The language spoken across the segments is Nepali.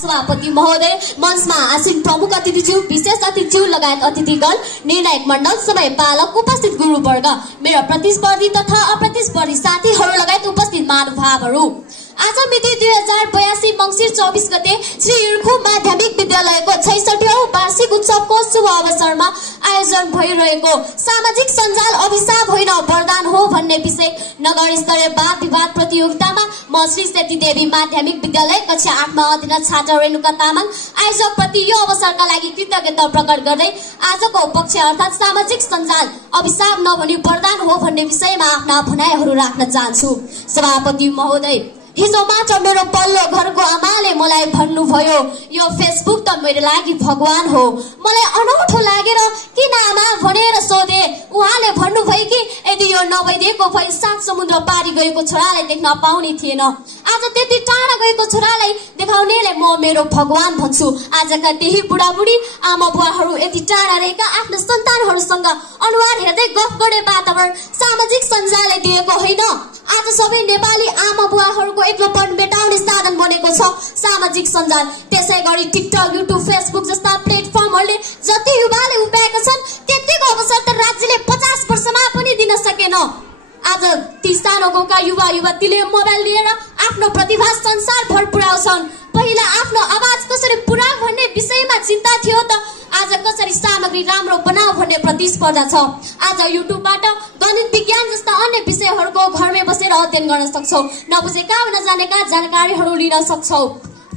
सभापति महोदय, मञ्चमा आसीन प्रमुख अतिथिज्यू, विशेष अतिथिज्यू लगायत अतिथिगण, निर्णायक मण्डल, सबै पालक, उपस्थित गुरुवर्ग, मेरा प्रतिस्पर्धी तथा अप्रतिस्पर्धी साथीहरू लगायत उपस्थित महानुभावहरू, आज मिति 2082 मङ्सिर 24 गते श्री इर्खु माध्यमिक विद्यालयको 66औं वार्षिक उत्सवको शुभ अवसरमा आयोजन भइरहेको सामाजिक सञ्जाल अभिशाप होइन वरदान हो भन्ने विषय नगर स्तरीय वाद विवाद प्रतियोगितामा म श्री सेती देवी माध्यमिक विद्यालय कक्षा 8 मा अध्ययन छात्र रेणुका तामाङ आयोजक प्रति यो अवसरका लागि कृतज्ञता प्रकट गर्दै आजको पक्ष अर्थात् सामाजिक सञ्जाल अभिशाप नभनी वरदान हो भन्ने विषयमा आफ्ना भनाइहरू राख्न चाहन्छु। सभापति महोदय, हिजो मात्र मेरो पल्लो घरको आमाले मलाई भन्नुभयो, यो फेसबुक त मेरो लागि भगवान हो। मलाई अनौठो लागेर किन आमा भनेर सोधे। उहाँले भन्नुभयो कि यदि यो नभइदिएको भए 7 समुद्र पारी गएको छोरालाई देख्न पाउने थिएन। आज त्यति टाढा गएको छोरालाई देखाउनेले म मेरो भगवान भन्छु। आजका त्यही बुढाबुढी आमा बुवाहरू यति टाढा रहेका आफ्ना सन्तानहरूसँग अनुहार हेर्दै गफ गर्ने वातावरण सामाजिक सञ्जालले दिएको होइन। आज सबै नेपाली आमा बुवाहरूको एक्लोपन मेटाउने साधन बनेको छ सामाजिक सञ्जाल। त्यसैगरी टिकटक, युट्युब, फेसबुक जस्ता प्लेटफर्महरूले जति युवाले उभ्याएका छन् त्यतिको अवसर त राज्यले 50 वर्षमा पनि दिन सकेन। आज ती सानो गाउँका युवा युवतीले मोबाइल लिएर आफ्नो प्रतिभा संसारभर पुर्याउँछन्। पहिला आफ्नो आवाज कसरी पुर्याउ भन्ने विषयमा चिन्ता थियो त आज कसरी सामग्री राम्रो बनाऊ भन्ने प्रतिस्पर्धा छ। आज युट्युबबाट गणित, विज्ञान जस्ता अन्य विषयहरूको घरमै बसेर अध्ययन गर्न सक्छौ। नबुझेका वा नजानेका जानकारीहरू लिन सक्छौ।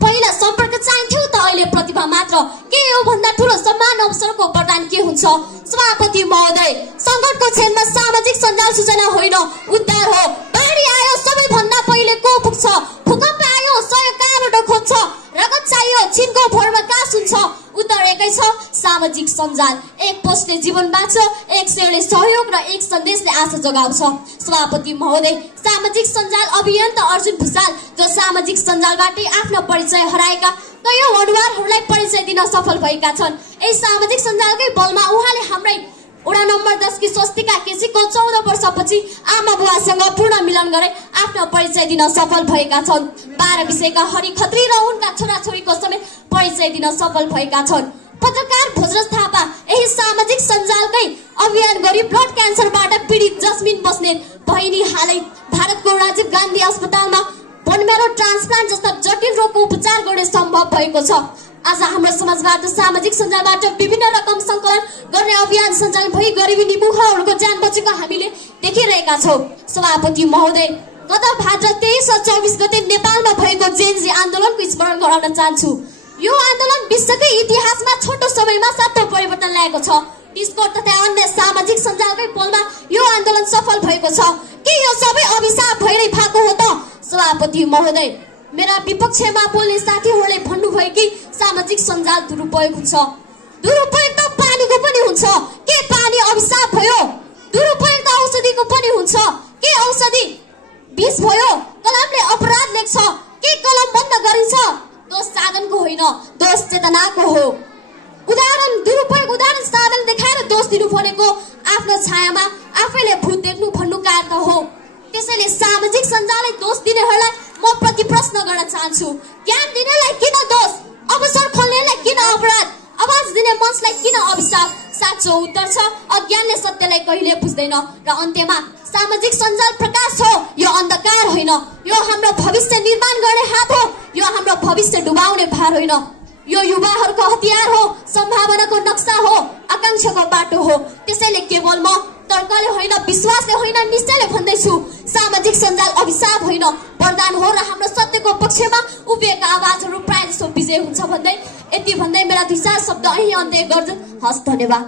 पहिला सम्पर्क चाहिन्थ्यो त अहिले प्रतिभा मात्र। के यो भन्दा ठूलो सम्मान अवसरको वरदान के हुन्छ? सभापति महोदय, संकटको क्षणमा सामाजिक सञ्जाल सूचना होइन उद्धार हो। बाढी आयो सबैभन्दा पहिले को पुग्छ? भूकम्प आयो सहयोग कहाँबाट खोज्छ? रगत चाहियो छिनको भोरमा कहाँ सुन्छ? उत्तर एकै छ, सामाजिक सञ्जाल। एक पोस्टले जीवन बाँच्छ, एक सेयरले सहयोग र एक सन्देशले आशा जगाउँछ। सभापति महोदय, सामाजिक सञ्जाल अभियन्ता अर्जुन भुसाल जो सामाजिक सञ्जालबाटै आफ्नो परिचय हराएका कयौं अनुहारहरूलाई परिचय दिन सफल भएका छन्। यही सामाजिक सञ्जालकै बलमा उहाँले हाम्रै वडा नम्बर 10 की स्वस्तिका केसीको 14 वर्षपछि आमा बुवासँग पूर्ण मिलन गरे आफ्नो परिचय दिन सफल भएका छन्। 12 विषयका हरि खत्री र उनका छोराछोरीको समेत परिचय दिन सफल भएका छन्। पत्रकार भोजराज थापा यही सामाजिक सञ्जालकै अभियान गरी ब्लड क्यान्सरबाट पीडित जस्मिन बस्नेत बहिनी हालै भारतको राजीव गान्धी अस्पतालमा बोनमेरो ट्रान्सप्लान्ट जस्ता जटिल रोगको उपचार गर्ने सम्भव भएको छ। आज हाम्रो समाजबाट सामाजिक सञ्जालबाट विभिन्न रकम संकलन गर्ने अभियान सञ्चालन भई गरिबी निमुखाहरूको ज्यान बचेको हामीले देखिरहेका छौं। सभापति महोदय, गत भाद्र 23 र 24 गते नेपालमा भएको जेनजी आन्दोलनको स्मरण गराउन चाहन्छु। यो आन्दोलन विश्वकै इतिहासमा छोटो समयमा सातो परिवर्तन ल्याएको छ। डिस्कोड तथा अन्य सामाजिक सञ्जालकै बलमा यो आन्दोलन सफल भएको छ। के यो सबै अभिशाप भएरै भएको हो त? सभापति महोदय, मेरा विपक्षमा बोल्ने साथीहरूले भन्नुभयो कि सामाजिक सञ्जाल दुरुपयोग हुन्छ। दुरुपयोग त पानीको पनि हुन्छ। के पानी अभिशाप भयो? दुरुपयोग त औषधिको पनि हुन्छ। के औषधि विष भयो? कलमले अपराध लेख्छ। के कलम बन्द गरिन्छ? दोष साधनको होइन, दोष चेतनाको हो। उदाहरण साधन देखाएर दोष दिनु भनेको आफ्नो छायामा आफैले भूत देख्नु भन्नुका अर्थ हो। त्यसैले सामाजिक सञ्जालले दोष दिनेहरूलाई म प्रति प्रश्न गर्न चाहन्छु। ज्ञान दिनेलाई किन दोष? अवसर खोल्नेलाई किन अपराध? आवाज दिने मञ्चलाई किन अभिशाप? साँचो उत्तर छ, अज्ञानले सत्यलाई कहिले बुझ्दैन। र अन्त्यमा सामाजिक सञ्जाल प्रकाश हो, यो अन्धकार होइन। यो हाम्रो भविष्य निर्माण गर्ने हात हो, यो हाम्रो भविष्य डुबाउने भार होइन। यो युवाहरूको हतियार हो, सम्भावनाको नक्सा हो, आकांक्षाको बाटो हो। त्यसैले केवल म तर्कले होइन, विश्वासले होइन, निश्चयले भन्दैछु, सामाजिक सञ्जाल अभिशाप होइन वरदान हो र हाम्रो सत्यको पक्षमा उभिएका आवाजहरू प्रायः जसो विजय हुन्छ भन्दै यति भन्दै मेरा 2 शब्द અહીં अन्त्य गर्छु। हस्, धन्यवाद।